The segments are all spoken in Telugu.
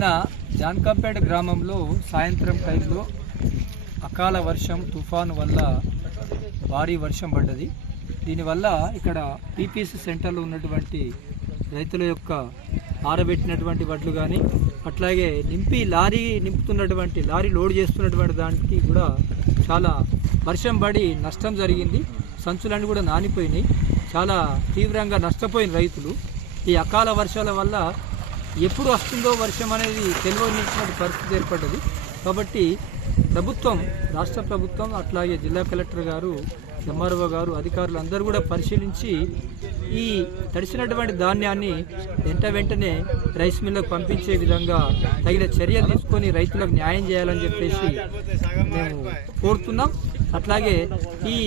నిన్న జాన్కంపేట గ్రామంలో సాయంత్రం టైంలో అకాల వర్షం తుఫాను వల్ల భారీ వర్షం పడ్డది. దీనివల్ల ఇక్కడ పీపీసీ సెంటర్లో ఉన్నటువంటి రైతుల యొక్క ఆరబెట్టినటువంటి వడ్లు కానీ అట్లాగే లారీ నింపుతున్నటువంటి లారీ లోడ్ చేస్తున్నటువంటి దానికి కూడా చాలా వర్షం పడి నష్టం జరిగింది. సంచులన్నీ కూడా నానిపోయినాయి. చాలా తీవ్రంగా నష్టపోయిన రైతులు. ఈ అకాల వర్షాల వల్ల ఎప్పుడు వస్తుందో వర్షం అనేది తెలియనిటువంటి పరిస్థితి ఏర్పడ్డది. కాబట్టి ప్రభుత్వం, రాష్ట్ర ప్రభుత్వం అట్లాగే జిల్లా కలెక్టర్ గారు, ఎంఆర్ఓ గారు, అధికారులు అందరూ కూడా పరిశీలించి ఈ తడిసినటువంటి ధాన్యాన్ని వెంటనే రైస్ మిల్లకు పంపించే విధంగా తగిన చర్యలు తీసుకొని రైతులకు న్యాయం చేయాలని చెప్పేసి మేము కోరుతున్నాం. అట్లాగే ఈ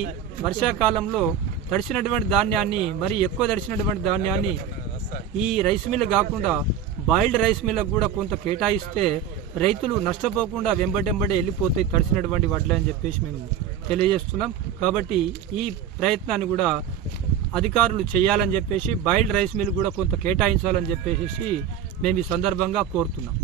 వర్షాకాలంలో తడిసినటువంటి ధాన్యాన్ని, మరి ఎక్కువ తడిసినటువంటి ధాన్యాన్ని ఈ రైస్ మిల్ కాకుండా బాయిల్డ్ రైస్ మిల్లకు కూడా కొంత కేటాయిస్తే రైతులు నష్టపోకుండా వెంబడెంబడే వెళ్ళిపోతాయి తడిసినటువంటి వడ్లు అని చెప్పేసి మేము తెలియజేస్తున్నాం. కాబట్టి ఈ ప్రయత్నాన్ని కూడా అధికారులు చేయాలని చెప్పేసి, బాయిల్డ్ రైస్ మిల్ కూడా కొంత కేటాయించాలని చెప్పేసి మేము ఈ సందర్భంగా కోరుతున్నాం.